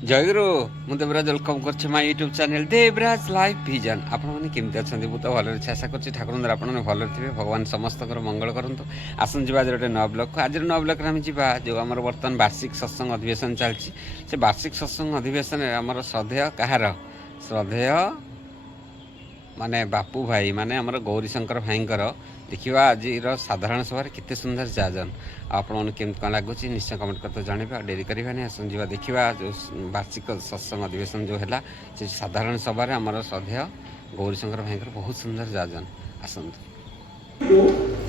ଜୟଗୁରୁ ମୁଁ ଦେବରାଜ ୱେଲକମ୍ କରୁଛି my YouTube channel Devraj live vision. ଆପଣମାନେ କେମିତି ଅଛନ୍ତି? ମୁଁ ତ ଭଲରେ ଅଛି, ଆଶା କରୁଛି ଠାକୁରଙ୍କ ଦ୍ୱାରା ଆପଣମାନେ ଭଲରେ ଥିବେ। ଭଗବାନ ସମସ୍ତଙ୍କର ମଙ୍ଗଳ କରନ୍ତୁ। ଆସନ୍ତୁ ଯିବା ଆଜି ଗୋଟେ ନୂଆ ବ୍ଲଗ୍କୁ। ଆଜିର ନୂଆ ବ୍ଲଗ୍ରେ ଆମେ ଯିବା ଯେଉଁ ଆମର ବର୍ତ୍ତମାନ ବାର୍ଷିକ ସତ୍ସଙ୍ଗ ଅଧିବେଶନ ଚାଲିଛି। ସେ ବାର୍ଷିକ ସତ୍ସଙ୍ଗ ଅଧିବେଶନରେ ଆମର ଶ୍ରଦ୍ଧେୟ କାହାର? ଶ୍ରଦ୍ଧେୟ ମାନେ ବାପୁ ଭାଇ ମାନେ ଆମର ଗୌରୀଶଙ୍କର ଭାଇଙ୍କର ଦେଖିବା ଆଜିର ସାଧାରଣ ସଭାରେ କେତେ ସୁନ୍ଦର ଜାଜନ। ଆପଣମାନଙ୍କୁ କେମିତି କ'ଣ ଲାଗୁଛି ନିଶ୍ଚୟ କମେଣ୍ଟ କରିତେ ଜଣାଇବା। ଆଉ ଡେରି କରିବାନି, ଆସନ୍ତୁ ଯିବା ଦେଖିବା ଯେଉଁ ବାର୍ଷିକ ସତ୍ସଙ୍ଗ ଅଧିବେଶନ ଯେଉଁ ହେଲା ସେ ସାଧାରଣ ସଭାରେ ଆମର ଶ୍ରଦ୍ଧେୟ ଗୌରୀଶଙ୍କର ଭାଇଙ୍କର ବହୁତ ସୁନ୍ଦର ଜାଜନ। ଆସନ୍ତୁ।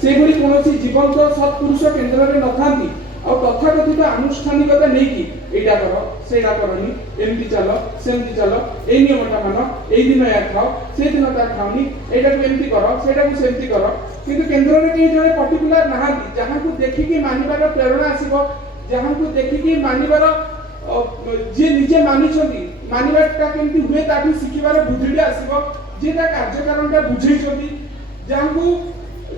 ସେଭଳି କୌଣସି ଜୀବନ୍ତ ସତ୍ପୁରୁଷ କେନ୍ଦ୍ରରେ ନଥାନ୍ତି। ଆଉ ତଥାକଥିତ ଆନୁଷ୍ଠାନିକତା ନେଇକି ଏଇଟା କର ସେଇଟା କରନି, ଏମିତି ଚାଲ ସେମିତି ଚାଲ, ଏଇ ନିୟମଟା ମାନ, ଏଇ ଦିନ ଏହା ଖାଅ ସେଇଦିନ ତା ଖାଅନି, ଏଇଟାକୁ ଏମିତି କର ସେଇଟାକୁ ସେମିତି କର। କିନ୍ତୁ କେନ୍ଦ୍ରରେ କେହି ଜଣେ ପର୍ଟିକୁଲାର ନାହାନ୍ତି ଯାହାକୁ ଦେଖିକି ମାନିବାର ପ୍ରେରଣା ଆସିବ, ଯାହାକୁ ଦେଖିକି ମାନିବାର ଯିଏ ନିଜେ ମାନିଛନ୍ତି ମାନିବାଟା କେମିତି ହୁଏ ତାଠୁ ଶିଖିବାର ବୁଦ୍ଧିଟା ଆସିବ, ଯିଏ ତା କାର୍ଯ୍ୟକାରଣଟା ବୁଝେଇଛନ୍ତି, ଯାହାକୁ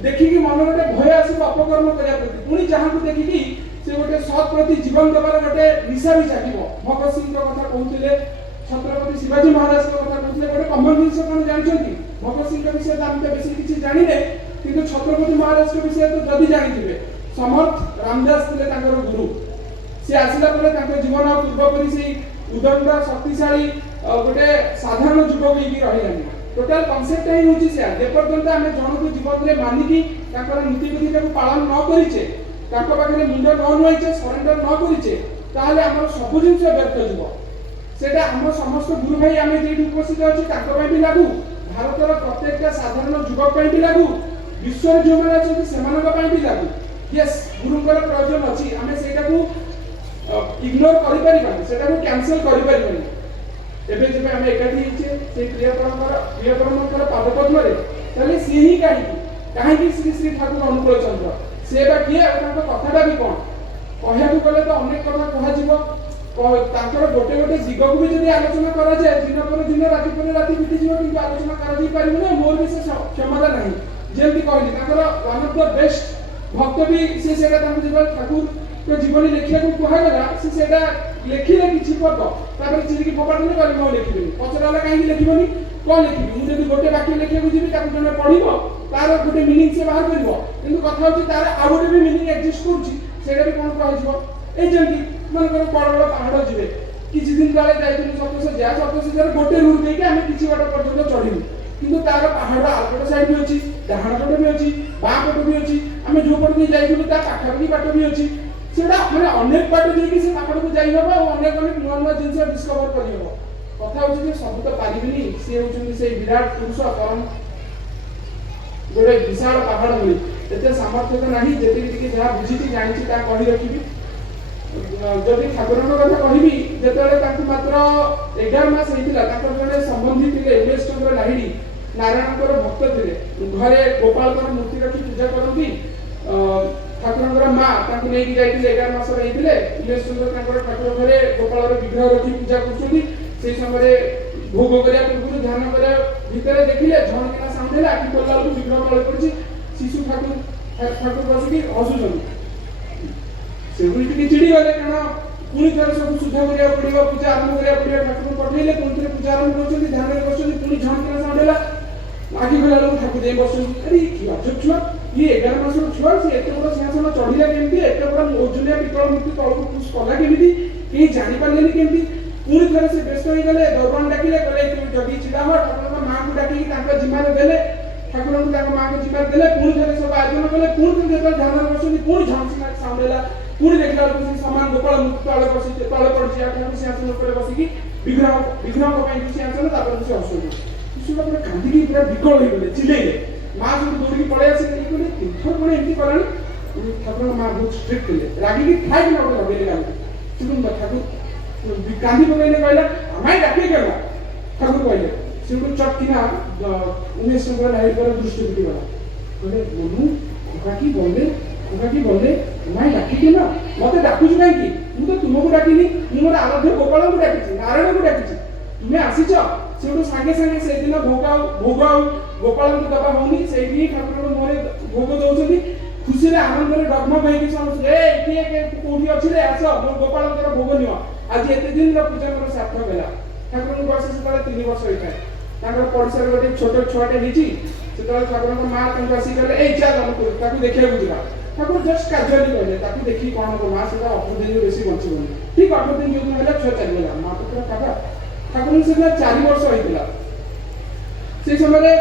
ଦେଖିକି ମନରେ ଗୋଟେ ଭୟ ଆସିବ ଅପକର୍ମ କରିବା ପ୍ରତି, ପୁଣି ଯାହାକୁ ଦେଖିକି ସେ ଗୋଟେ ସତ୍ ପ୍ରତି ଜୀବନ ଦେବାର ଗୋଟେ ନିଶା ବି ଜାଗିବ। ଭଗତ ସିଂଙ୍କ କଥା କହୁଥିଲେ, ଛତ୍ରପତି ଶିବାଜୀ ମହାରାଜଙ୍କ କଥା କହୁଥିଲେ। ଗୋଟେ କମନ ଜିନିଷ କଣ ଜାଣିଛନ୍ତି? ଭଗତ ସିଂଙ୍କ ବିଷୟରେ ଆମେ ତ ବେଶୀ କିଛି ଜାଣିନେ, କିନ୍ତୁ ଛତ୍ରପତି ମହାରାଜଙ୍କ ବିଷୟରେ ତ ଯଦି ଜାଣିଥିବେ, ସମର୍ଥ ରାମଦାସ ଥିଲେ ତାଙ୍କର ଗୁରୁ। ସେ ଆସିଲା ପରେ ତାଙ୍କ ଜୀବନ ପୂର୍ବପରି ସେଇ ଉଦଣ୍ଡ ଶକ୍ତିଶାଳୀ ଗୋଟେ ସାଧାରଣ ଯୁବକ ହେଇକି ରହିଲାନି। ଟୋଟାଲ କନସେପ୍ଟ ହିଁ ହେଉଛି ସେୟା, ଯେପର୍ଯ୍ୟନ୍ତ ଆମେ ଜଣକୁ ଜୀବନରେ ମାନିକି ତାଙ୍କର ନୀତିବିଧିଟାକୁ ପାଳନ ନ କରିଛେ, ତାଙ୍କ ପାଖରେ ମୁଣ୍ଡ ନ ନୁଆଇଛେ, ସରେଣ୍ଡର ନ କରିଛେ, ତାହେଲେ ଆମର ସବୁ ଜିନିଷ ବ୍ୟର୍ଥ ଯିବ। ସେଟା ଆମ ସମସ୍ତ ଗୁରୁ ଭାଇ ଆମେ ଯେଠି ଉପସ୍ଥିତ ଅଛୁ ତାଙ୍କ ପାଇଁ ବି ଲାଗୁ, ଭାରତର ପ୍ରତ୍ୟେକଟା ସାଧାରଣ ଯୁବକ ପାଇଁ ବି ଲାଗୁ, ବିଶ୍ୱରେ ଯେଉଁମାନେ ଅଛନ୍ତି ସେମାନଙ୍କ ପାଇଁ ବି ଲାଗୁ। ୟେସ୍, ଗୁରୁଙ୍କର ପ୍ରয়োଜନ ଅଛି, ଆମେ ସେଇଟାକୁ ଇଗ୍ନୋର କରିପାରିବାନି, ସେଟାକୁ କ୍ୟାନସେଲ କରିପାରିବାନି। ଏବେ ଯେବେ ଆମେ ଏକାଠି ହେଇଛେ ସେଇ ପ୍ରିୟପରମଙ୍କର ପାଦପଦ୍ମରେ, ତାହେଲେ ସିଏ ହିଁ କାହିଁକି ଶ୍ରୀ ଶ୍ରୀ ଠାକୁର ଅନୁକୂଳ ଚନ୍ଦ୍ର, ସେ ବା କିଏ ଆଉ ତାଙ୍କ କଥାଟା ବି କ'ଣ? କହିବାକୁ ଗଲେ ତ ଅନେକ କଥା କୁହାଯିବ, ତାଙ୍କର ଗୋଟେ ଗୋଟେ ଦିଗକୁ ବି ଯଦି ଆଲୋଚନା କରାଯାଏ ଦିନ ପରେ ଦିନ ରାତି ପରେ ରାତି ବିତିଯିବ, କିନ୍ତୁ ଆଲୋଚନା କରାଯାଇ ପାରିବ ନା, ମୋର ବି ସେ କ୍ଷମତା ନାହିଁ। ଯେମିତି କହିଲି ତାଙ୍କର ୱାନ୍ ଅଫ୍ ଦ ବେଷ୍ଟ ଭକ୍ତ ବି ସେ ସେଇଟା ତାଙ୍କୁ ଯେତେବେଳେ ଠାକୁରଙ୍କ ଜୀବନୀ ଲେଖିବାକୁ କୁହାଗଲା ସେ ସେଇଟା ଲେଖିଲେ କିଛି ପଦ, ତାପରେ ଚିରିକି ଫୋପାଡ଼ିଲେ କହିଲେ ମୁଁ ଲେଖିବିନି। ପଚରାଲା କାହିଁକି ଲେଖିବନି, କ'ଣ ଲେଖିବି? ମୁଁ ଯଦି ଗୋଟେ ବାକ୍ୟ ଲେଖିବାକୁ ଯିବି ତାକୁ ଜଣେ ପଢିବ, ତାର ଗୋଟେ ମିନିଂ ସେ ବାହାର କରିବ, କିନ୍ତୁ କଥା ହଉଛି ତାର ଆଉ ଗୋଟେ ବି ମିନିଂ ଏକ୍ଜିଷ୍ଟ କରୁଛି, ସେଇଟା ବି କ'ଣ କୁହାଯିବ? ଏଇ ଯେମିତି ମନେକର ବଡ଼ ବଡ଼ ପାହାଡ଼ ଯିବେ, କିଛି ଦିନ ତଳେ ଯାଇଥିଲୁ ସପ୍ତଶଯ୍ୟାରେ ଗୋଟେ ରୁଟ୍ ଦେଇକି ଆମେ କିଛି ବାଟ ପର୍ଯ୍ୟନ୍ତ ଚଢିଲୁ, କିନ୍ତୁ ତାର ପାହାଡ଼ ଆରପଟ ସାଇଡ୍ ବି ଅଛି, ଡାହାଣ ପଟ ବି ଅଛି, ବାଁ ପଟ ବି ଅଛି, ଆମେ ଯୋଉ ପଟ ଦେଇ ଯାଇଥିଲୁ ତା ପାଖାପାଖି ବାଟ ବି ଅଛି। ସେଟା ମାନେ ଅନେକ ବାଟ ଦେଇକି ସେ ପାହାଡ଼କୁ ଯାଇ ହବ ଆଉ ଅନେକ ନୂଆ ନୂଆ ଜିନିଷ ଡିସ୍କଭର କରିହବ। କଥା ହଉଛି ଯେ ସବୁ ତ ପାରିବିନି, ସିଏ ହଉଛନ୍ତି ସେଇ ବିରାଟ ପୁରୁଷ, ପରମ ଗୋଟେ ବିଶାଳ ପାହାଡ଼ ଭଳି। ଏତେ ସାମର୍ଥ୍ୟ ତ ନାହିଁ, ଯେତିକି ଟିକେ ଯାହା ବୁଝିଛି ଜାଣିଛି ତାହା କହି ରଖିବି। ଯଦି ଠାକୁରଙ୍କ କଥା କହିବି, ଯେତେବେଳେ ତାଙ୍କୁ ମାତ୍ର 11 ମାସ ହେଇଥିଲା, ତାଙ୍କର ଜଣେ ସମ୍ବନ୍ଧୀ ଥିଲେ ଉମେଶ ଚନ୍ଦ୍ର ଲାହିଡ଼ି, ନାରାୟଣଙ୍କର ଭକ୍ତ ଥିଲେ, ଘରେ ଗୋପାଳଙ୍କର ମୂର୍ତ୍ତି ରଖି ପୂଜା କରନ୍ତି। ଠାକୁରଙ୍କର ମା ତାଙ୍କୁ ନେଇକି ଯାଇଥିଲେ, 11 ମାସର ହେଇଥିଲେ, ଉମେଶ ଚନ୍ଦ୍ର ତାଙ୍କର ଠାକୁର ଘରେ ଗୋପାଳର ବିଗ୍ରହ ରଖି ପୂଜା କରୁଛନ୍ତି। ସେଇ ସମୟରେ ଭୋଗ କରିବା ପୂର୍ବରୁ ଧ୍ୟାନ କରିବା ଭିତରେ ଦେଖିଲେ ଝଣକିନା ସାଉଣ୍ଡ ହେଲା, ଆଖି ଖୋଲିଲା ବେଳକୁ ବିଗ୍ରହ ତଳେ ପଡ଼ିଛି, ଶିଶୁ ଠାକୁର ବସିକି ହସୁଛନ୍ତି। ସେଗୁଳି ଟିକେ ଚିଡ଼ି ଗଲେ, କାରଣ ପୁଣି ଥରେ ସବୁ ଶୁଦ୍ଧ କରିବାକୁ ପଡ଼ିବ, ପୂଜା ଆରମ୍ଭ କରିବାକୁ ପଡ଼ିବ। ଠାକୁରଙ୍କୁ ପଠେଇଲେ, ପୁଣି ଥରେ ପୂଜା ଆରମ୍ଭ କରୁଛନ୍ତି, ଧ୍ୟାନରେ ବସୁଛନ୍ତି, ପୁଣି ଝଣକିନା ସାଉଣ୍ଡ ହେଲା, ଆଖି ଖୋଲା ବେଳକୁ ଠାକୁର ଯାଇ ବସୁଛନ୍ତି। ଆରେ କି ଅଜବ ଛୁଆ, ଇଏ 11 ମାସର ଛୁଆ, ସେ ଏତେ ବଡ଼ ସିଂହାସନ ଚଢିଲା କେମିତି, ଏତେ ବଡ଼ ଓଜନିଆ ପିତ୍ତଳ ମୂର୍ତ୍ତି ତଳକୁ ପୁଶ କଲା କେମିତି, କେହି ଜାଣିପାରିଲେନି କେମିତି। ପୁଣି ଥରେ ସେ ବ୍ୟସ୍ତ ହେଇଗଲେ, ଦୌରାଣ ଡାକିଲେ, କହିଲେ ତୁ ଜଗି ଛିଡ଼ା ହ। ଠାକୁରଙ୍କ ମାଆଙ୍କୁ ଡାକିକି ତାଙ୍କ ଜିମାରେ ଦେଲେ, ଠାକୁରଙ୍କୁ ତାଙ୍କ ମାଆଙ୍କ ଜିମାରେ ଦେଲେ, ପୁଣି ଥରେ ସବୁ ଆୟୋଜନ କଲେ। ପୁଣି ଥରେ ଯେତେବେଳେ ଧ୍ୟାନରେ ବସୁଛନ୍ତି, ପୁଣି ଝଣସିନା ସାଉଣ୍ଡ ହେଲା, ପୁଣି ଦେଖିଲା ବେଳକୁ ସେ ସମାନ ଗୋପାଳ ମୂର୍ତ୍ତି ତଳେ ପଡ଼ିଛି, ଠାକୁର ସିଂହାସନ ଉପରେ ବସିକି ବିଗ୍ରହଙ୍କ ପାଇଁ ସିଂହାସନ, ତାପରେ ସେ ହସୁଛନ୍ତି। ଶିଶୁଟା ପୁରା କାନ୍ଦିକି ପୁରା ବିକଳ ହେଇଗଲେ, ଚିଲେଇଲେ। ମା ସବୁ ଦୌଡ଼ିକି ପଳେଇ ଆସିଲେ, କହିଲେ ତିନିଥର କ'ଣ ଏମିତି କଲାଣି? ଠାକୁରଙ୍କ ମା ବହୁତ ଷ୍ଟ୍ରିକ୍ଟ ଥିଲେ, ରାଗିକି ଖାଇକିନା ଗୋଟେ ଲଗେଇଲେ ଗାଲି। ସେଠୁ ଠାକୁର କାନ୍ଦି ପକେଇଲେ, କହିଲା আমায় ডাকিয়ে গেল। ঠাকুর କହିଲେ, ସେଠୁ ଚଟକିନା ଉମେଶ ଚନ୍ଦ୍ର ଲାହିଡ଼ିଙ୍କର ଦୃଷ୍ଟି ଫୁଟିଗଲା, କହିଲେ ମନୁ ଖୋକାକି বললে আমায় ডাকিয়ে গেল, মতে ডাকুଛୁ କାହିଁକି? ମୁଁ ତ ତୁମକୁ ଡାକିନି, ମୁଁ ମୋର ଆରାଧ୍ୟ ଗୋପାଳଙ୍କୁ ଡାକିଛି, ନାରାୟଣଙ୍କୁ ଡାକିଛି, ତୁମେ ଆସିଛ। ସେଠୁ ସାଙ୍ଗେ ସାଙ୍ଗେ ସେଇଦିନ ଭୋଗ ଆଉ ଗୋପାଳଙ୍କୁ ଦେବା ହଉନି, ସେଇଠି ହିଁ ଠାକୁରଙ୍କ ମୁହଁରେ ଭୋଗ ଦଉଛନ୍ତି। ଖୁସିରେ ଆନନ୍ଦରେ ଡଗମଗ ହେଇକି ସମସ୍ତେ, କିଏ କୋଉଠି ଅଛି ରେ, ଆସ ମୋ ଗୋପାଳଙ୍କର ଭୋଗ ନିଅ। आज एते दिन पूजा मोर सार्थक होला ठाकुर बयस से 3 वर्ष होता है ताकर पड़िसा गोटे छोट छुआटे हिची से ठाकुर माँ तुमको आसी कहले ए चल अनुकूल ताकू देखिए बुझा ठाकुर जस्ट कैजुअली कहले ताकू देखि कोन को माँ से 8 दिन बेसी बंचबनी ठीक 8 दिन जो होला छुआ चल गेला माँ तो पूरा काटा ठाकुर से 4 वर्ष होइतिला से समय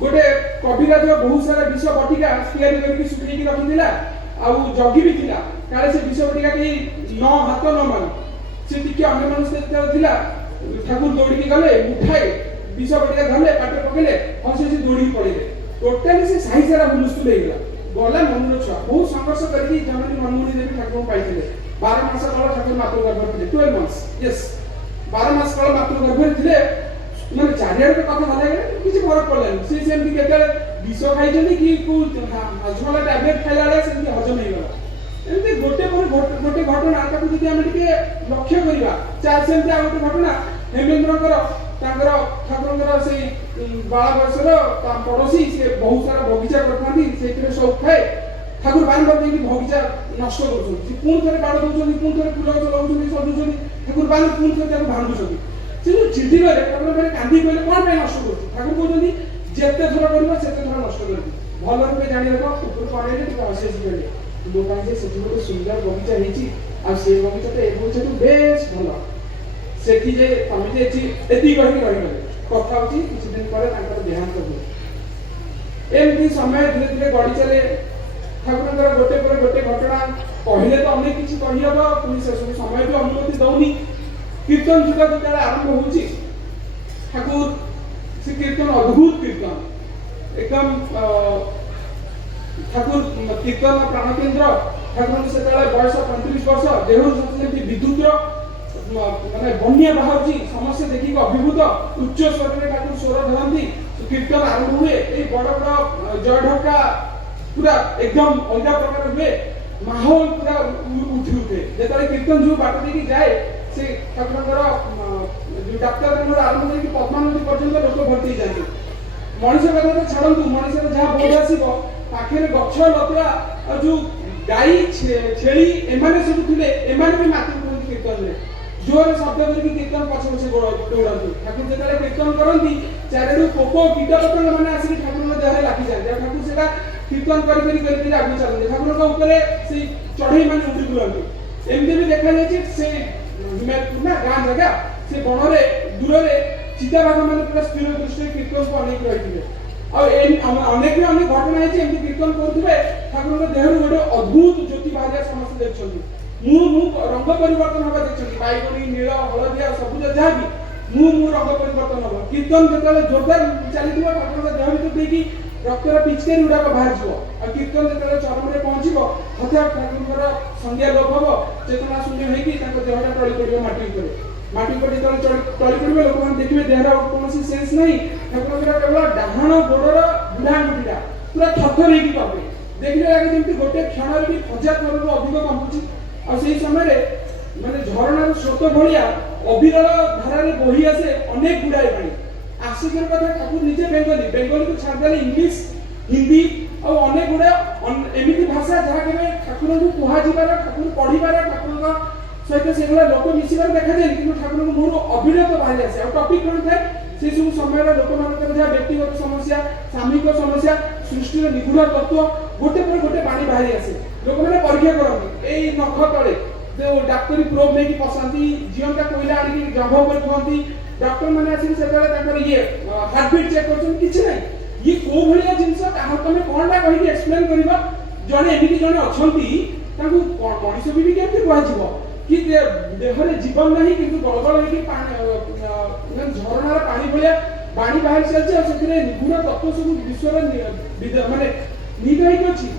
गोटे कविराज बहुत सारा विष बटिका तैयारी करके सुखी रखिला आ जगी भी थिला काले से विष बटिका के न हाथ न मान से टिके अन्य मनुष्य थिला ठाकुर दौड़ी गले उठाए विष बटिका धरले पाटे पकेले हंसी दौड़ी पड़े टोटाली से साई सारा हुलुस्तुल हेगला गला मनर छुआ बहुत संघर्ष करके जननी मनमोहनी देवी ठाकुर पाइथिले 12 मास काल ठाकुर मातृ गर्भ थे 12 मंथ्स यस 12 मास काल मातृ गर्भ थे माने चारियार के कथा भला गेले किछि फरक पड़ले से सेमती केते विष खाइजनी कि को हजमला टैबलेट खाइला ले सेमती हजम हे गला एमती गोटे पर गोटे घटना ताकू जदि हम टिके लक्ष्य करिवा चार सेमती आ गोटे घटना हेमेंद्रकर तांकर ठाकुरकर से 12 वर्षर ता पड़ोसी से बहुत सारा बगीचा करथांती सेतिरे सब खाए ठाकुर बांधर देकी बगीचा नष्ट करछन से पूर्ण थरे बाड़ दोछन पूर्ण थरे फुल गछ लगाउछन सदुछन ठाकुर बांधर पूर्ण थरे ताको भांगुछन से चिठी गले ठाकुर माने कांदी कहले कोन पे नष्ट करछ ठाकुर कहउछन जेते थरा करबो सेते थरा नष्ट करबो भल रूपे जानि रखो ऊपर पारे जे अशेष गले लोकां जे सेठी गोटे सुंदर बगीचा हेची आ से बगीचा तो ए बगीचा तो बेस भलो सेठी जे तमे जे एची एती कहि रहि गले कथा होची किछि दिन परे तांकर देहांत हो एमती समय धीरे धीरे गडी चले ठाकुरଙ୍କର गोटे पर गोटे घटना कहले तो अनेक किछि कहि हबो पुनी से समय भी अनुमति दउनी कीर्तन जुग जतले आरंभ होची ठाकुर से कीर्तन अद्भुत कीर्तन एकदम ठाकुर कीर्तन प्राण केंद्र ठाकुर से बयस 35 वर्ष देहरु जति विद्युत माने बन्या बाहरजी समस्या देखि अभिभूत उच्च स्वर में ठाकुर स्वर धरंती कीर्तन आरंभ हुए ए बड़ बड़ जय ढक्का पूरा एकदम अलग प्रकार हुए माहौल पूरा उठी उठे जेतले कीर्तन जो बाट देखि जाए से ठाकुरकर जो डाक्टर केंद्र आरंभ करके पद्मावती पर्यंत लोक भर्ती जाते मनुष्य कथा तो छाड़ू मनुष्य जहाँ बोध आसो पाखे गछ लता और जो गाई छेली एमाने सब थिले एमाने भी मातृ कहते कीर्तन में जोर शब्द करके कीर्तन पछे पछे दौड़ती ठाकुर जेतले कीर्तन करती चारिडू पोक कीट पतंग माने आसी ठाकुर देह लागी जाए ठाकुर सेटा कीर्तन करी आगु चलते ठाकुर ऊपर से चढ़ई माने उड़ी बुलंती एमती भी देखा जाए से ना गाँ जगह से बनरे दूर चिता बाघ माने पूरा स्थिर दृष्टि कीर्तन को अनेक रही अनेक अनेक घटना है एमती कीर्तन करुवे ठाकुर देह गोटे अद्भुत ज्योति बाहर समस्त देखते मुँह रंग परिवर्तन हवा देखते बैगनी नील हलदिया सबुज जहाँ भी मुँह रंग परिवर्तन हम कीर्तन जो जोरदार चली ठाकुर देह भर देखी रक्तर पिचकारी गुड़ाक बाहर और कीर्तन जो चरम में पहुँचो हठात ठाकुर संध्या लोप हम चेतना शून्य होकर देहटा टली पड़े माटी पर जो टली पड़े लोक मैंने देखिए देहर कौन सेन्स नहीं ठाकुर केवल डाहाण गोड़र बुढ़ा आंगुठीटा पूरा थरथर होकर पड़े देखने लगे जमी गोटे क्षण भी 1000 थर अधिक कंपुची और से समय माने झरणार स्रोत भाया अविरल धारा बही आसे अनेक गुड़ाए पानी आश्चर्य कथा ठाकुर निजे बेंगली को छाड़देले इंग्लिश हिंदी और अनेक गुड़ा एमती भाषा जहाँ के ठाकुर को कहुबार ठाकुर पढ़ीबार ठाकुर सहित से लोक मिसबार देखा जाए कि ठाकुर मोर अविरत बाहरी आसे और टॉपिक कौन थाए से सब समय लोक मान जहाँ व्यक्तिगत समस्या सामूहिक समस्या सृष्टि निगूढ़ तत्व गोटे पर गोटे पानी बाहरी आसे लोक मैंने परीक्षा करती यही नख तले जो डाक्तरी प्रोब नहीं पशाती जीवनटा कोईला आनी जंघ पर कहती डॉक्टर मैंने आसिक से ये हार्टबीट चेक कर किसी ना ये कौ भाया जिनस तुम कौन टा कहीं एक्सप्लेन कर जड़े एमती जड़े अच्छा मनीष भी केमती कह कि देहरे जीवन नहीं कि गड़बड़ हो झरणार पानी भाया बाणी बाहर चलती और निगूढ़ तत्व सब विश्व माने निहित होगी अच्छी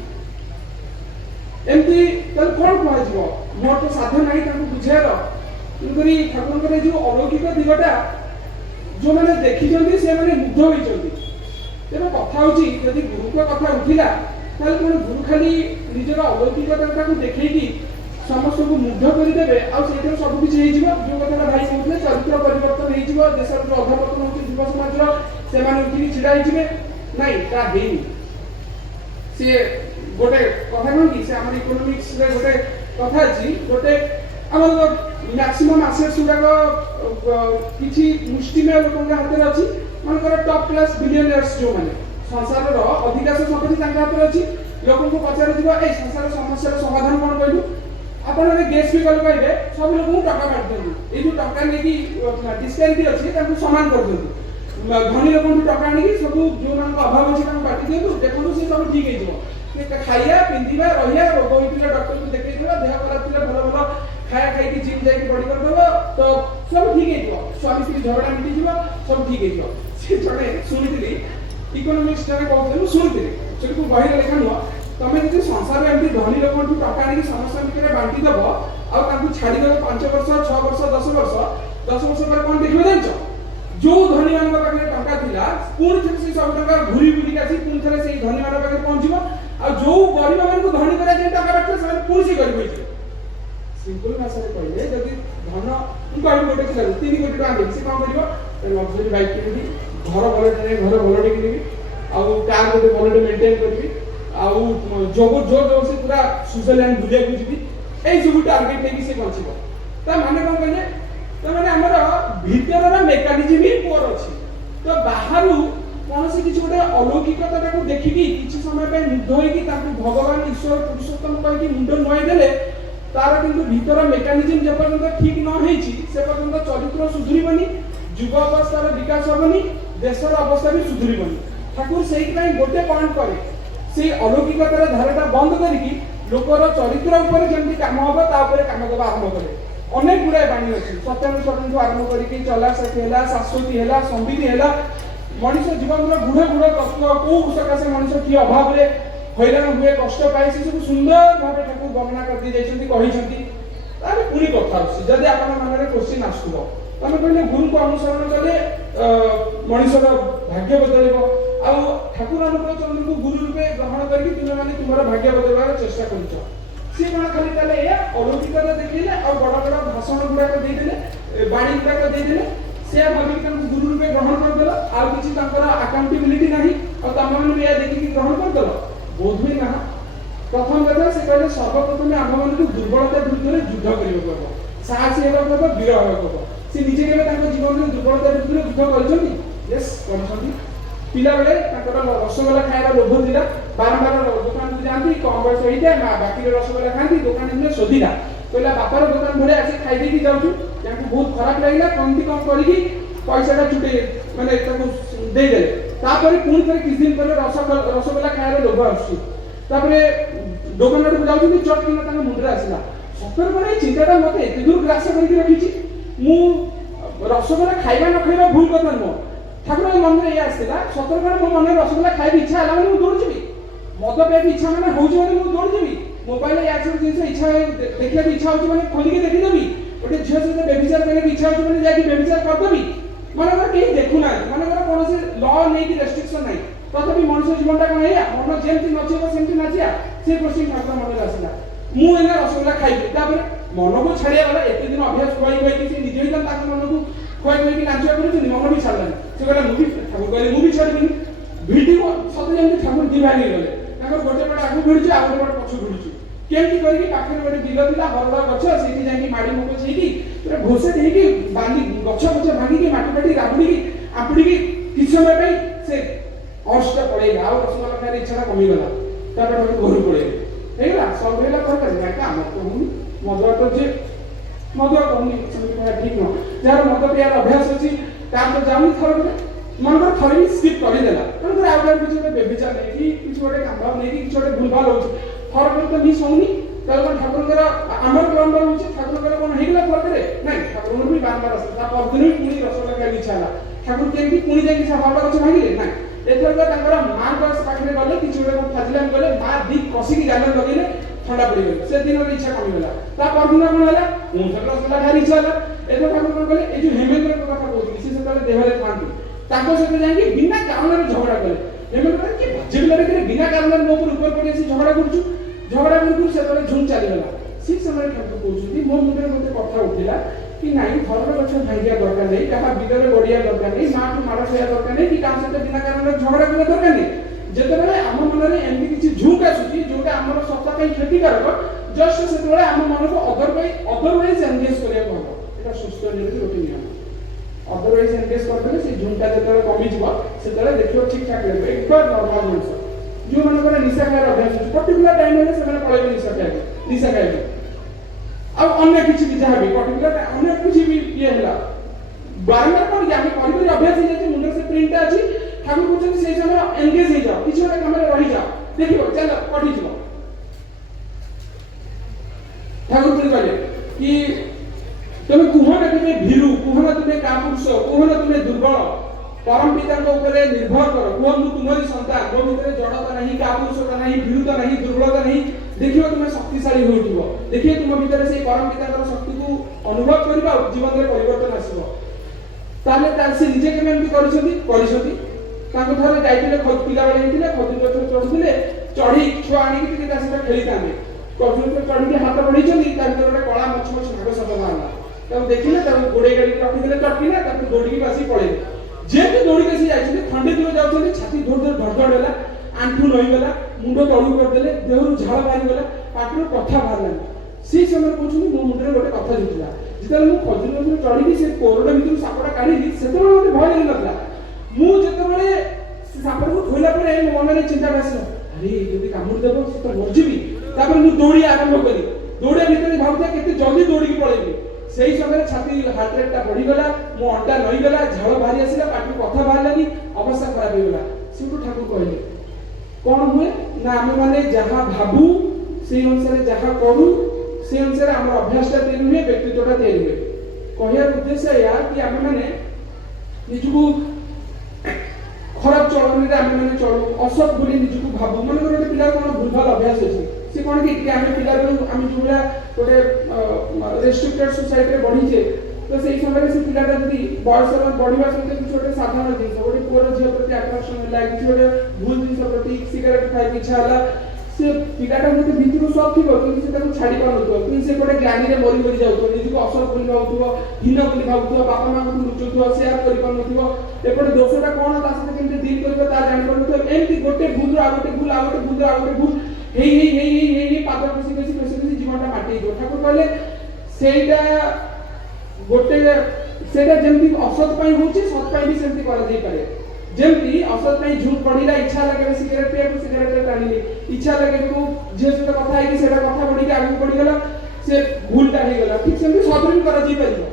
एमती कौन कह मोर तो साध्य ना बुझार तेणुकरी ठाकुर जो अलौकिक दिगटा जो मैंने देखी से मुग्ध होती तेरे कथा होती गुरु कथा उठिला कौन गुरु खाली निजर अलौकिकता को देखी समस्त को मुग्ध करदे आते सबकि जो कथा भाई कहते चरित्र परिवर्तन हो देश जो अधपतन हो युव समाज से उठिक ढड़ा होते नाई सी गोटे कथा कौन कि आम इकोनोमिक्स गोटे कथा अच्छी गोटे ଆମର ମ୍ୟାକ୍ସିମମ୍ ଆସେଟ୍ସ ଗୁଡ଼ାକ କିଛି ମୁଷ୍ଟିମେୟ ଲୋକଙ୍କ ହାତରେ ଅଛି। ମନେକର ଟପ୍ କ୍ଲାସ୍ ବିଲିୟନିୟର୍ସ ଯେଉଁମାନେ ସଂସାରର ଅଧିକାଂଶ ସମ୍ପତ୍ତି ତାଙ୍କ ହାତରେ ଅଛି। ଲୋକଙ୍କୁ ପଚାରିଯିବ ଏଇ ସଂସାର ସମସ୍ୟାର ସମାଧାନ କ'ଣ କହିଲୁ, ଆପଣ ଏବେ ଗେସ୍ ବି କଲେ କହିବେ ସବୁ ଲୋକଙ୍କୁ ଟଙ୍କା କାଟି ଦିଅନ୍ତୁ, ଏଇ ଯେଉଁ ଟଙ୍କା ନେଇକି ଡିସ୍ପାରିଟି ଅଛି ତାଙ୍କୁ ସମାନ କରିଦିଅନ୍ତୁ। ଧନୀ ଲୋକଙ୍କୁ ଟଙ୍କା ଆଣିକି ସବୁ ଯେଉଁମାନଙ୍କ ଅଭାବ ଅଛି ତାଙ୍କୁ ବାଟି ଦିଅନ୍ତୁ, ଦେଖନ୍ତୁ ସେ ସବୁ ଠିକ୍ ହେଇଯିବ। ଖାଇବା ପିନ୍ଧିବା ରହିବା, ରୋଗ ହେଇଥିଲେ ଡକ୍ଟରକୁ ଦେଖେଇଦେବା, ଦେହ ଖରାପ ଥିଲେ ଭଲ ଭଲ ଖାଇବା ଖାଇକି ଜିମ୍ ଯାଇକି ବଡି କରିଦେବ, ତ ସବୁ ଠିକ୍ ହେଇଯିବ। ସ୍ୱାମୀ ସ୍ତ୍ରୀ ଝଗଡ଼ା ମିଟିଯିବ, ସବୁ ଠିକ୍ ହେଇଯିବ। ସେ ଜଣେ ଶୁଣିଥିଲି ଇକୋନୋମିକ୍ସ ଜଣେ କହୁଥିଲେ, ମୁଁ ଶୁଣିଥିଲି, ସେଠୁ ବହିରେ ଲେଖା ନୁହଁ। ତମେ ଯଦି ସଂସାରରେ ଏମିତି ଧନୀ ଲୋକଙ୍କଠୁ ଟଙ୍କା ଆଣିକି ସମସ୍ତଙ୍କ ଭିତରେ ବାଣ୍ଟି ଦେବ ଆଉ ତାଙ୍କୁ ଛାଡ଼ିଦେବ 5 ବର୍ଷ 6 ବର୍ଷ 10 ବର୍ଷ, 10 ବର୍ଷ ପରେ କ'ଣ ଦେଖିବ ଜାଣିଛ? ଯୋଉ ଧନୀ ମାନଙ୍କ ପାଖରେ ଟଙ୍କା ଥିଲା ପୁଣି ଥରେ ସେ ସବୁ ଟଙ୍କା ଘୁରି ବୁଲିକି ଆସି ପୁଣି ଥରେ ସେଇ ଧନୀ ମାନଙ୍କ ପାଖରେ ପହଞ୍ଚିବ, ଆଉ ଯୋଉ ଗରିବ ମାନଙ୍କୁ ଧନୀ କରିବା ପାଇଁ ଟଙ୍କା ବାଣ୍ଟିଲେ ସେମାନେ ପୁଣି ସେ ଗରିବ ହେଇଯିବେ। ସିମ୍ପଲ ଭାଷାରେ କହିଲେ ଯଦି ଧନ ମୁଁ କହିବି ଗୋଟେ ପିଲାକୁ 3 କୋଟି ଟଙ୍କା ଦେବି, ସେ କ'ଣ କରିବ? ଲକ୍ସରୀ ବାଇକ୍ କିଣିବି, ଘର ଭଲଟେ କିଣିବି, ଆଉ କାର୍ ଗୋଟେ ଭଲଟେ ମେଣ୍ଟେନ୍ କରିବି, ଆଉ ଯୋଉ ସେ ପୁରା ସୁଇଜରଲ୍ୟାଣ୍ଡ ବୁଲିବାକୁ ଯିବି, ଏଇ ସବୁ ଟାର୍ଗେଟ ନେଇକି ସେ ବଞ୍ଚିବ। ତା ମାନେ କ'ଣ କହିଲେ? ତାମାନେ ଆମର ଭିତରର ମେକାନିଜିମ୍ ହିଁ ପୁଅର ଅଛି। ତ ବାହାରୁ କୌଣସି କିଛି ଗୋଟେ ଅଲୌକିକତାଟାକୁ ଦେଖିକି କିଛି ସମୟ ପାଇଁ ମୁଗ୍ଧ ହୋଇକି ତାଙ୍କୁ ଭଗବାନ ଈଶ୍ୱର ପୁରୁଷୋତ୍ତମ କହିକି ମୁଣ୍ଡ ନୁଆଇ ଦେଲେ ତାର କିନ୍ତୁ ଭିତର ମେକାନିଜିମ୍ ଯେ ପର୍ଯ୍ୟନ୍ତ ଠିକ୍ ନ ହେଇଛି ସେ ପର୍ଯ୍ୟନ୍ତ ଚରିତ୍ର ସୁଧୁରିବନି, ଯୁବ ଅବସ୍ଥାର ବିକାଶ ହବନି, ଦେଶର ଅବସ୍ଥା ବି ସୁଧୁରିବନି। ଠାକୁର ସେଇଥିପାଇଁ ଗୋଟେ ପଏଣ୍ଟ କରେ, ସେଇ ଅଲୌକିକତାର ଧାରାଟା ବନ୍ଦ କରିକି ଲୋକର ଚରିତ୍ର ଉପରେ ଯେମିତି କାମ ହବ ତା ଉପରେ କାମ ଦେବା ଆରମ୍ଭ କରେ। ଅନେକ ଗୁଡ଼ାଏ ବାଣୀ ଅଛି, ସତ୍ୟାନୁସରଣଠୁ ଆରମ୍ଭ କରିକି ଚଲା ସାଥୀ ହେଲା, ଶାଶ୍ୱତୀ ହେଲା, ସମ୍ବିତି ହେଲା, ମଣିଷ ଜୀବନର ଗୁଢ଼ ତତ୍ତ୍ୱ, କୋଉ ସକାଶେ ମଣିଷ କି ଅଭାବରେ ହଇରାଣ ହୁଏ, କଷ୍ଟ ପାଏ, ସେ ସବୁ ସୁନ୍ଦର ଭାବେ ତାକୁ ବର୍ଣ୍ଣନା କରିଦେଇ ଯାଇଛନ୍ତି, କହିଛନ୍ତି। ତାହେଲେ ପୁଣି କଥା ଅଛି, ଯଦି ଆପଣଙ୍କ ମନରେ କୋଶ୍ଚିନ୍ ଆସୁଥିବ ତମେ କହିଲେ ଗୁରୁଙ୍କୁ ଅନୁସରଣ କଲେ ମଣିଷର ଭାଗ୍ୟ ବଦଳିବ, ଆଉ ଠାକୁର ଅନୁକୂଳ ଚନ୍ଦ୍ରଙ୍କୁ ଗୁରୁ ରୂପେ ଗ୍ରହଣ କରିକି ତୁମେ ମାନେ ତୁମର ଭାଗ୍ୟ ବଦଳାଇବାର ଚେଷ୍ଟା କରୁଛ। ସିଏ କ'ଣ ଖାଲି ତାହେଲେ ଏଇଆ ଅଲୌକିକତା ଦେଖେଇଲେ ଆଉ ବଡ଼ ବଡ଼ ଭାଷଣ ଗୁଡ଼ାକ ଦେଇଦେଲେ, ବାଣୀ ଗୁଡ଼ାକ ଦେଇଦେଲେ, ସେ ଭାବିକି ତାଙ୍କୁ ଗୁରୁ ରୂପେ ଗ୍ରହଣ କରିଦେଲ, ଆଉ କିଛି ତାଙ୍କର ଆକାଉଣ୍ଟେବିଲିଟି ନାହିଁ, ଆଉ ତମେମାନେ ବି ଏହା ଦେଖିକି ଗ୍ରହଣ କରିଦେଲ? ବୋଧହୁଏ ନା। ପ୍ରଥମ କଥା ସେ କହିଲେ ସର୍ବପ୍ରଥମେ ଆମମାନଙ୍କୁ ଦୁର୍ବଳତା ବିରୁଦ୍ଧରେ ଯୁଦ୍ଧ କରିବାକୁ ହେବ, ସାହସୀ ହେବାକୁ ହେବ, ବୀର ହେବାକୁ ହେବ। ସେ ନିଜେ କେବେ ତାଙ୍କ ଜୀବନରେ ଦୁର୍ବଳତା ବିରୁଦ୍ଧରେ ଯୁଦ୍ଧ କରିଛନ୍ତି? ୟେସ୍, କରିଛନ୍ତି। ପିଲାବେଳେ ତାଙ୍କର ରସଗୋଲା ଖାଇବାର ଲୋଭ ଥିଲା, ବାରମ୍ବାର ଦୋକାନକୁ ଯାଆନ୍ତି, କମ ବୟସ ହେଇଥାଏ, ମା ବାକିରେ ରସଗୋଲା ଖାଆନ୍ତି, ଦୋକାନ ଦିନେ ଶୋଧିଲା, କହିଲା ବାପାର ଦୋକାନ ଭଳିଆ ଆସି ଖାଇଦେଇକି ଯାଉଛୁ। ତାଙ୍କୁ ବହୁତ ଖରାପ ଲାଗିଲା, କମତି କମ କରିକି ପଇସାଟା ଛୁଟେଇ ମାନେ ତାକୁ ଦେଇଦେଲେ। ତାପରେ ପୁଣି ଥରେ କିଛି ଦିନ ପରେ ରସଗୋଲା ଖାଇବାର ଲୋଭ ଆସୁଛି, ତାପରେ ଦୋକାନ ଆଡ଼କୁ ଯାଉଛନ୍ତି, ଚଟ କିନା ତାଙ୍କ ମୁଣ୍ଡରେ ଆସିଲା, ସତରେ ମାନେ ଏଇ ଚିନ୍ତାଟା ମତେ ଏତେ ଦୂର ଗ୍ରାସ କରିକି ରଖିଛି, ମୁଁ ରସଗୋଲା ଖାଇବା ନ ଖାଇବା ଭୁଲ କଥା ନୁହଁ, ଠାକୁରଙ୍କ ମନରେ ଏଇଆ ଆସିଥିଲା, ସତରେ ମୋ ମନରେ ରସଗୋଲା ଖାଇବି ଇଚ୍ଛା ହେଲା ମାନେ ମୁଁ ଦୌଡ଼ିଯିବି, ମଦ ପିଇବାକୁ ଇଚ୍ଛା ମାନେ ହଉଛି ମାନେ ମୁଁ ଦୌଡ଼ିଯିବି, ମୋବାଇଲରେ ୟା ସବୁ ଜିନିଷ ଇଚ୍ଛା ଦେଖିବାକୁ ଇଚ୍ଛା ହଉଛି ମାନେ ଖୋଲିକି ଦେଖିଦେବି, ଗୋଟେ ଝିଅ ସହିତ ବ୍ୟଭିଚାର କରିବାକୁ ଇଚ୍ଛା ହଉଛି ମାନେ ଯାଇକି ବ୍ୟଭିଚାର କରିଦେବି। ମନେକର କେହି ଦେଖୁନାହାନ୍ତି, ମନେକର କୌଣସି ଲ ନେଇକି ରେଷ୍ଟ୍ରିକ୍ସନ ନାହିଁ, ତଥାପି ମଣିଷ ଜୀବନଟା କ'ଣ ଏଇଆ, ମନ ଯେମିତି ନଚିବ ସେମିତି ନାଚିବା? ସେ କୋଶ୍ଚିନ୍ ଠାକୁର ମନରେ ଆସିଲା। ମୁଁ ଏଇନା ରସଗୋଲା ଖାଇବି, ତାପରେ ମନକୁ ଛାଡ଼ିବା ଗଲା, ଏତେ ଦିନ ଅଭ୍ୟାସ ଖୁଆଇକି ସେ ନିଜେ ହିଁ ତାଙ୍କ ମନକୁ ଖୁଆଇକି ନାଚିବା କରୁଛନ୍ତି, ମନ ବି ଛାଡ଼ିଲାନି। ସେ କହିଲା ମୁଁ ବି, ଠାକୁର କହିଲେ ମୁଁ ବି ଛାଡ଼ିବିନି। ଭିଡ଼ିବ ସତେ ଯେମିତି ଠାକୁର ଦି ଭାଇ ହେଇଗଲେ, ତାଙ୍କର ଗୋଟେ ପଟେ ଆଗକୁ ଭିଡ଼ୁଛି ଆଉ ଗୋଟେ ପଟେ ପଛକୁ ଭିଡ଼ୁଛି। କେମିତି କରିକି ପାଖରେ ଗୋଟେ ବିଲ ଥିଲା, ହରଡ଼ ଗଛ, ସେଇଠି ଯାଇକି ମାଡ଼ି ମୁଗ ହେଇକି ପୁରା ଘୋଷେ ଦେଇକି ବାଲି ଗଛ ଭାଙ୍ଗିକି ମାଟି ମାଟି ରାବୁଡ଼ିକି ଆପୁଡ଼ିକି କିଛି ସମୟ ପାଇଁ ସେ ଅର୍ସଟା ପଳେଇଲା, ଆଉ ରସଗୋଲା ଖାଇବାର ଇଚ୍ଛାଟା କମିଗଲା, ତାପରେ ତାକୁ ଘରକୁ ପଳେଇଲେ, ହେଇଗଲା ସବୁ ହେଇଗଲା। କ'ଣ କରିବି ନା ଆମର ତ ହଉନି, ମଦୁଆ ତ ଯିଏ ମଦୁଆ କହୁନି, ସେମିତି କହିବା ଠିକ ନୁହଁ। ଯାହାର ମଦ ପିଇବାର ଅଭ୍ୟାସ ଅଛି ତାର ତ ଯାଉନି, ଥରକରେ ମନେକର ଥରେ ବି ସ୍କିପ୍ କରିଦେଲା, ତେଣୁକରି ଆଉ ଗୋଟେ କିଛି ଗୋଟେ ବ୍ୟଭିଚାର ନେଇକି କିଛି ଗୋଟେ କାମ ନେଇକି କିଛି ଗୋଟେ ଭୁଲଭାଲ ହଉଛି, ଥରକରେ ତ ମିସ୍ ହଉନି, ତାହେଲେ କ'ଣ ଠାକୁରଙ୍କର ଆମର ବାରମ୍ବାର ହଉଛି, ଠାକୁରଙ୍କର କ'ଣ ହେଇଗଲା ଥରକରେ? ନାଇଁ, ଠାକୁରଙ୍କର ବି ବାରମ୍ବାର ଆସିଲା, ତା ପରଦିନ ବି ପୁଣି ରସଗୋଲା ଖାଇବାକୁ ଇଚ୍ଛା ହେଲା, ଠାକୁର କେମିତି ପୁଣି ଯାଇକି ସେ ହରଡ଼ ଗଛ ଭାଙ୍ଗିଲେ? ନାଇଁ, ଏଥରକ ତାଙ୍କର ମାଙ୍କ ପାଖରେ ଗଲେ, କିଛି ଗୋଟେ ଫାଜିଲାମ ଗଲେ, ମା ଦି କଷିକି ଜାଲ ଲଗେଇଲେ, ଥଣ୍ଡା ପଡ଼ିଗଲେ, ସେ ଦିନର ଇଚ୍ଛା କମିଗଲା। ତା ପରଦିନ କ'ଣ ହେଲା? ମୁଁ ଥରେ ରସଗୋଲା ଖାଇବାର ଇଚ୍ଛା ହେଲା, ଏଥର ଠାକୁର କ'ଣ କଲେ? ଏଇ ଯୋଉ ହେମେନ୍ଦ୍ରଙ୍କ କଥା କହୁଥିଲି, ସେ ସେତେବେଳେ ଦେହରେ ଥାଆନ୍ତି, ତାଙ୍କ ସହିତ ଯାଇକି ବିନା କାରଣରେ ଝଗଡ଼ା କଲେ। ହେମେନ୍ଦ୍ର କି ବାଜେ ପିଲାରେ ବିନା କାରଣରେ ମୋ ଉପରେ ପଡ଼ି ଆସି ଝଗଡ଼ା କରୁଛୁ, ଝଗଡ଼ା କରୁଛୁ, ସେତେବେଳେ ଝୁମ୍ ଚାଲିଗଲା। ସେ ସମୟରେ ଠାକୁର କହୁଛନ୍ତି ମୋ ମୁଣ୍ଡରେ ଗୋଟେ କଥା ଉଠିଲା କି ନାଇଁ, ହରଡ଼ ଗଛ ଭାଙ୍ଗିବା ଦରକାର ନାହିଁ, କାହା ବିଲରେ ଗଡ଼ିବା ଦରକାର ନାହିଁ, ମାଠୁ ମାଡ଼ ଖାଇବା ଦରକାର ନାହିଁ, କି କାହା ସହିତ ବିନା କାରଣରେ ଝଗଡ଼ା କରିବା ଦରକାର ନାହିଁ। ଯେତେବେଳେ ଆମ ମନରେ ଏମିତି କିଛି ଝୁଁକ ଆସୁଛି ଯୋଉଟା ଆମର ସତ୍ତା ପାଇଁ କ୍ଷତିକାରକ, जस्ट से आम मन को अदरवाइज एंगेज करिया को हम एटा सुस्त नियति गोटे नियम अदरवाइज एंगेज कर देले से झुंटा जतले कमी जीव सेतले देखियो ठीक ठाक लेबे एक बार नॉर्मल मनुष्य जो मन को निशा खाएर अभ्यास अछि पर्टिकुलर टाइम में से माने पळेबे निशा खाए अब अन्य किछि भी जहां भी पर्टिकुलर अन्य किछि भी ये होला बारंबार पर जाके परिवार अभ्यास हो जाते मुंडे से प्रिंट अछि ठाकुर कहते से समय एंगेज हो जाओ किछि काम में रहि जाओ देखियो चल पढी जिवो ठाकुर कहले कि तुम कुहना तुमे भीरु कुहना तुमे कापुरुष कुहना तुमे दुर्बल परम पिता को ऊपर निर्भर करो कुहनु तुम्हारी संतान मो भीतर जड़ता नहीं कापुरुषता नहीं भीरुता नहीं दुर्बलता नहीं देखियो तुम शक्तिशाली हो उठिबो देखियो तुम भीतर से परम पिता शक्ति को अनुभव करबा जीवन में परिवर्तन आसीबो ताले से निजे केमे एमती करिसथि ताको थरे जाइतिले खत पिला बेले हेतिले खजूर गछ चढ़ुतिले चढ़ी छुआ आनी कि ता से खेली तामे खजूर पे चढ़ी के हाथ बढ़ीचंदी ता भीतर गोटे कळा मछ मछ भाग सब बाहरला तब देखिले तब गोड़े गाड़ी रखिले चटकिना ताको दौड़ी के बासी पळे जेते दौड़ी के से जाइछले खंडे दूर जाउछले छाती धड़ धड़ धड़ धड़ होला आंठू नई गला मुंडो तळु कर देले देहरु झाळ बाहरी गला पाटरो कथा बाहरला से समय पूछुनी मो मुंडरे गोटे कथा जुटला जितले मु खजूर गछ चढ़ी से कोरडे भितर सापड़ा काढी सेतबे मते भय लागि नथला मु जेतबे सापड़ को ठोइला परे मो मन में चिंता आसला अरे यदि कामुड़ देबो से तो मर जीवी तापर मु दौड़ी आरंभ करी दौड़े भीतर भाबुता केते जल्दी दौड़ी के पळेबी सेही समय छाती हार्ट रेट ता बढ़ी गला मो अंडा नई गला झाळ बाहरी आसिला पाटी कथा बाहरलानी अवस्था खराब हो गला सेटू ठाकुर कहले कोन हुए ना हम माने जहां भाबू से अनुसार जहां करू से अनुसार हमर अभ्यासटा तैयार हुए व्यक्तित्वटा तैयार हुए कहयार उद्देश्य या कि हम माने निजको खराब चलन रे हम माने चलू असत बोली निजको भाबू माने गोटे पिला कोन भूलभाल अभ्यास अछि से कोन कि हम पिला हम जोला गोटे रेस्ट्रिक्टेड सोसाइटी रे बढ़ी जे तो सेही समय से पिलाटा जदी बयस बढ़िबा सहित किछ गोटे साधारण जिंस गोटे पुअर झियो प्रति आकर्षण होला किछ गोटे भूल जिंस प्रति सिगरेट खाइ इच्छा होला से पिलाटा जदी भितरु सब थिबो कि से ताको छाडी पाउनथो कि से गोटे ग्लानी रे मरि मरि जाउथो निजको असर बोली भाउथो हीन बोली भाउथो बापा मां को लुचुथो शेयर करि पाउनथो एपटे दोषटा कोन ता सहित केमते डील करबो ता जानि पाउनथो एमति गोटे भूल आ गोटे भूल आ गोटे भूल आ गोटे भूल हेई पाद कसी जीवनटा माटी जो ठाकुर कहले सेटा गोटे सेटा जेमति असत पई होची सत पई भी सेमति करा जाई पारे जेमति असत पई झूठ पड़ीला इच्छा लागे सिगरेट पिया को सिगरेट टाणीले इच्छा लागे को जे सहित कथा है कि सेटा कथा बढ़ी के आगु पड़ी गला से भूलटा हे गला ठीक सेमति सत भी करा जाई पारिबो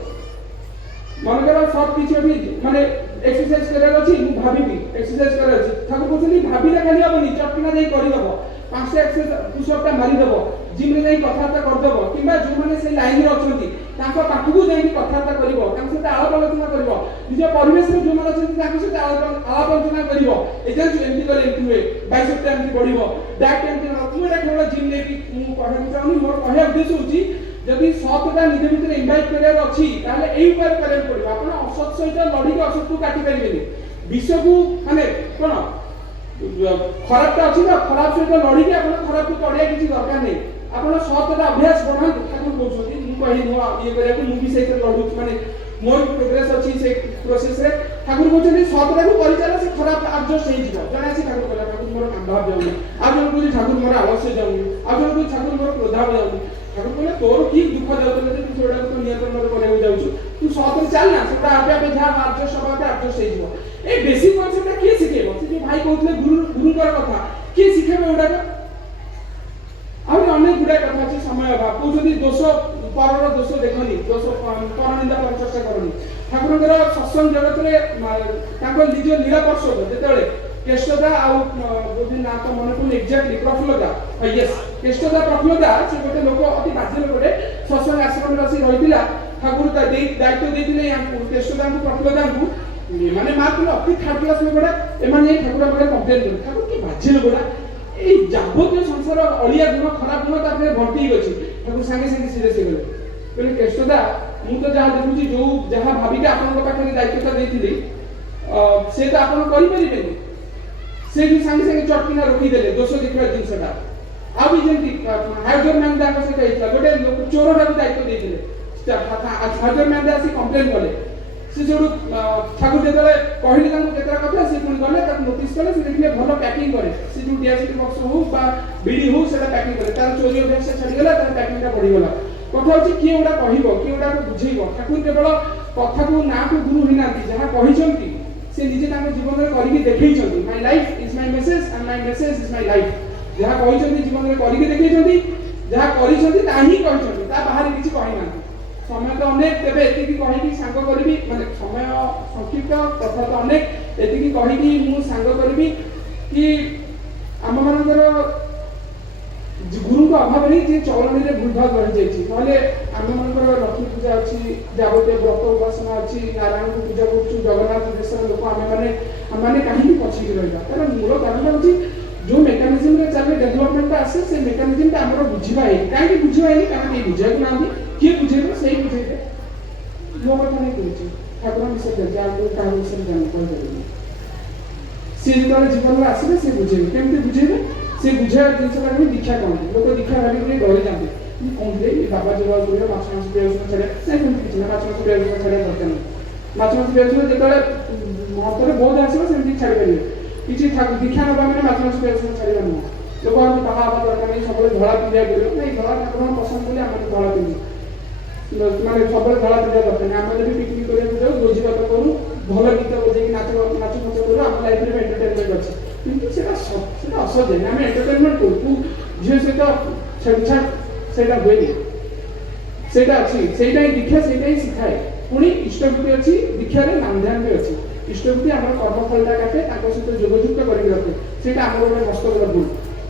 मन करा सब किछ भी माने एक्सरसाइज करार अछि मु भाबिबी एक्सरसाइज करार अछि ठाकुर कहछली भाबिला खाली हबनी चटकिना जाई करि दबो पांचटा एक्सरसाइज पुशअपटा मारि दबो जिम रे जाई कथाता कर दबो किबा जो माने से लाइन रे अछंती तांको पाखु जाई कथाता करिवो तांको से आलाप आलोचना करिवो निज परिवेश रे जो माने अछंती तांको से आलाप आलोचना करिवो एजा जो एमती करे एमती हुए बाइसेप्टा एमती बढ़िवो डाक एमती तुम एटा केवल जिम ले कि मु कहै चाहनी मोर कहै उद्देश्य होची जदि सतटा निज भितर इनवाइट करियार अछि ताले एई उपाय करे पड़िबो आपण असत सहित लड़ी के असत को काटी परिबेनी विश्व को माने कोन खराबटा अछि ना खराब सहित लड़ी के आपण खराब को पड़िया किछि दरकार नै आपण सतटा अभ्यास बनान ठाकुर कहउछथि मु कहि मो ये करिया को मु भी सहित लडू माने मोर प्रोग्रेस अछि से प्रोसेस रे ठाकुर कहउछथि सतटा को परिचालन से खराब एडजस्ट हे जिवो जने अछि ठाकुर कहला ठाकुर मोर कांधाव जाउनी आ जन कहउछि ठाकुर मोर आवश्य जाउनी आ जन कहउछि ठाकुर मोर क्रोधाव जाउनी ठाकुर कहले तोर की दुख जाउतले तू छोडा को नियंत्रण करे जाउछु तू सतरे चल ना सेटा आपे आपे जा एडजस्ट होबाके एडजस्ट हे जिवो ए बेसिक कॉन्सेप्ट के सिखेबो से जे भाई कहउतले गुरुकर कथा के सिखेबो ओडा आउर अनेक गुडा कथा अछि समय अभाव को जदि दोष परर दोष देखनी दोष परनिंदा परचर्चा करनी ठाकुरଙ୍କର सत्संग जगत रे ताको निज लीला पर्षद जेतेले केष्टदा आ बोधि ना तो मन को एग्जैक्टली प्रफुल्लता यस केष्टदा प्रफुल्लता से गोटे लोक अति बाध्य लोकटे सत्संग आश्रम रासी रहितिला ठाकुर ता दायित्व देतिले याकू केष्टदा को प्रफुल्लता को माने मात्र अति थर्ड क्लास लोकटा एमाने ठाकुर बड़े कंप्लेन कर ठाकुर के बाध्य लोकटा ए जाबतीय संसार अलिया गुण खराब गुण ताके भर्ती गछि ठाकुर संगे संगे सीरियस गले कहले केष्टदा मु तो जहा देखुची जो जहा भाबी के आपन पाखरे दायित्वता देथिली से तो आपन करि परिबेनी से भी संगे संगे चटकिना रोकी देले दोष देखिबा जिंसटा आ भी जेंति हाजर मैन दाको से कहइतला गोटे लोक चोरटा दायित्व देथिले हाजर मैन दासी कंप्लेन कले से जो ठाकुर जो कहले केतरा कथा से पुणी गले नोटिस कले से देखले भल पैकिंग करे से जो डीएसपी बक्स हो बा बीडी हो सेटा पैकिंग करे तार चोरी अभ्यास छाड़ी गला तार पैकिंगटा बढ़ी गला कथा होची किए उडा कहिबो किए उडा बुझेइबो ठाकुर केवल कथा को ना को गुरु हिनांती जहां कहिसंती से निजे तांको जीवन रे करिके देखैछंती my life is my message and my message is my life जहां कहिसंती जीवन रे करिके देखैछंती जहां करिसंती ताही कहिसंती ता बाहर किछि कहि नांती समय तो अनेक तेबे एतिकी कहिकी सांग करबी माने समय संक्षिप्त कथा तो अनेक एतिकी कहिकी मु सांग करबी कि आम मानकर गुरु का अभाव नहीं जे चौरणी रे भूलभाग रहि जायछि नले आम मानकर लक्ष्मी पूजा अछि जाबते व्रत उपासना अछि नारायण को पूजा करछु जगन्नाथ देशर लोक हम माने काहे पछि रहइबा कारण मूल कारण होछि जो मेकानिज्म रे चले डेवलपमेंट आसे से मेकानिज्म ता हमरो बुझिबा है काहे बुझिबा है कारण ए बुझे को नांदी किए बुझेबो सही बुझेबे लो कथा नहीं कहछि ठाकुर विषय जान का विषय जान कोइ देबे से जेतले जीवन में आसीबे से बुझेबे केमते बुझेबे से बुझा जिनस का दीक्षा कोन लोक दीक्षा भाबी के डरि जाते कोन दे बाबा जवा गुरे माछ माछ बेउस छड़े नहीं कोन किछ ना माछ माछ बेउस छड़े करते नहीं माछ माछ बेउस जेतले महत्व बहुत आसीबे से छाड़ी परिबे किछि ठाकुर दीक्षा नबा माने माछ माछ बेउस छड़े न लोक हम बाहा बाबा दरकार नहीं सब धड़ा पिया गेलो नहीं धड़ा ठाकुर पसंद बोले हम धड़ा पिया माने सब धड़ा पिया दरकार नहीं हम भी पिकनिक करे जाऊ भोजी भात करू भल गीत बजे नाच नाच मच करू हम लाइफ रे एंटरटेनमेंट अछि किंतु सेटा असजे हम एंटरटेनमेंट करू तू जे सेटा छेड़छाड़ सेटा होइनी सेटा अछि सेटा ही दीक्षा सेटा ही सिखाए पुणी इष्टभूति अछि दीक्षा रे नाम ध्यान भी अछि इष्टभूति हमर कर्मफलटा काटे ताको सहित जोगयुक्त करि रखे सेटा हमर गोटे मस्तक भूल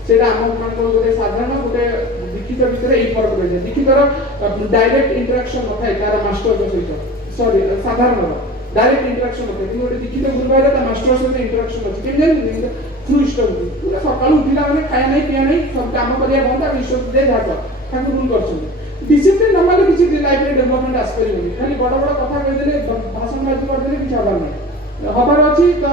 सेटा हम मानको गोटे साधारण गोटे दीक्षित भितर एई फरक रहि जाय दीक्षितर डायरेक्ट इंटरेक्शन नथाय तार मास्टर के सहित सॉरी साधारण डायरेक्ट इंटरेक्शन नथाय कि गोटे दीक्षित गुरु भाईरा ता मास्टर सहित इंटरेक्शन अछि केम जानि थ्रू इष्टभूति पूरा सकाळु उठिला माने खाया नै पिया नै सब काम करिया बंद आ इष्टभूति दे जात ठाकुर गुरु करछन डिसिप्लिन नमाले किछि लाइफ रे डेवलपमेंट आस परिबो खाली बड़ बड़ कथा कहि देले भाषण माध्यम करदेले किछि हबार नै हबार अछि त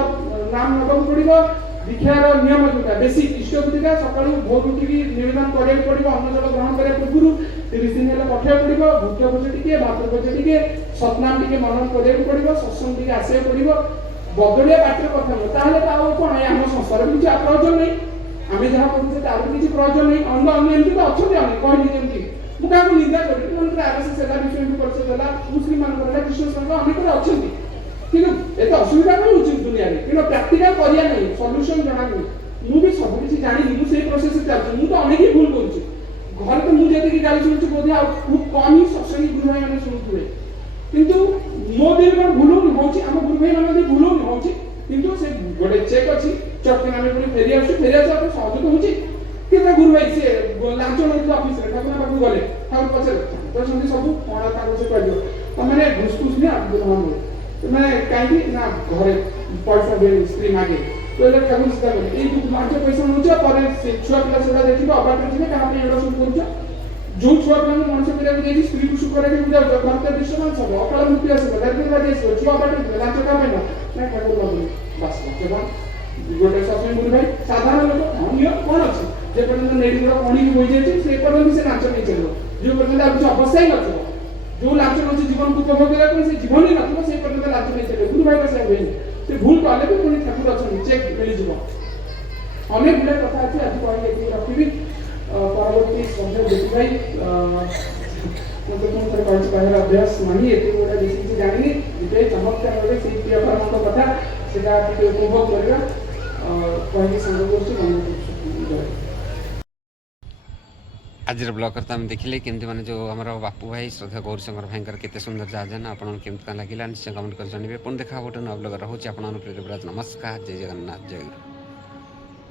नाम नबम पडिबो दीक्षार नियम जोटा बेसिक इष्टभूतिका सकाळु भोर उठिकी निवेदन करिया पडिबो अन्न जल ग्रहण करिया पूर्वरु 30 दिन हेला पठिया पडिबो भूख भोज टिके भात भोज टिके सतनाम टिके मनन करिया पडिबो सत्संग टिके आसे पडिबो बदलिया पात्र कथा न ताहले ताओ कोन है हम संसार किछि प्रयोजन नै आमे जहा करू तार किछि प्रयोजन नै अन्य एमति तो अछते हम कहली जेमति मु काको निंदा करी मन आरएसएस सेला विश्व परिषद देला मुस्लिम मान करला कृष्ण संघ अनेक अछंती किंतु एत असुविधा नहीं उचित दुनिया रे किंतु प्रैक्टिकल करिया नहीं सॉल्यूशन जणा नहीं मु भी सब किछि जानि मु सेही प्रोसेस से चलछु मु तो अनेक ही भूल करूछि घर तो मु जेते की गाली सुनछु बोधे आ खूब कम ही सत्संगी गुरु भाई माने सुनुथुवे किंतु मो देह पर भूल होउछि हम गुरु भाई माने भूल होउछि किंतु से गोटे चेक अछि चक्के नामे पुनी फेरी आछे आप सहयोग होउछि केता गुरु भाई से लांचो न ऑफिस रे ठाकुर बाबू गले ठाकुर पछे तो संधि सब कोणा ठाकुर से कहलियो त माने घुसघुस ने आप ग्रहण हो मैं कहीं ना घरे पैसा दे स्त्री मागे तो ले ठाकुर सीधा बोले ए तू मांचे पैसा नउछ पर से छुआ पिला सेटा देखिबो अबाटे जिने कहा पे एडो सब करूछ जो छुआ पिला मनुष्य पिला देई स्त्री को सुकर के बुझा भारत दृश्यमान सब अकाल मुक्ति आसे दायित्व बाजे छुआ बाटे लांच का पे ना ठाकुर बाबू बस केवल गोटे सत्संग गुरु भाई साधारण लोक हम यो कोन अछि जे पर्यंत नेडी कोणी होई जाय से पर्यंत से नाच नहीं चलो जो पर्यंत आप अवस्था ही नथो जो लांच नउछ जीवन को उपभोग करा कोन से जीवन ही नथो से पर्यंत लांच नहीं चले गुरु भाई से होई से भूल कले भी पुनी ठाकुर अछन चेक मिली जीव अनेक गुडे कथा अछि आज कहले कि रखिबी परवर्ती समय देखि भाई मतलब कोन तरह कहले अभ्यास मानी एते गोटा बेसी जानिनी जे चमत्कार रे से प्रिय परमक कथा सेटा टिके उपभोग करबा कहले संग करछु मन आज ब्लग करता हम देखिले केमती माने जो हमारा बापू भाई श्रद्धा गौर शंकर भाई केते सुंदर जाजन आपन केमती लगिला निश्चय कमेंट कर जणिबे पुन देखा गोटे न ब्लॉग रहउछि आपन प्रिय ब्राज नमस्कार जय जगन्नाथ जय गुरु।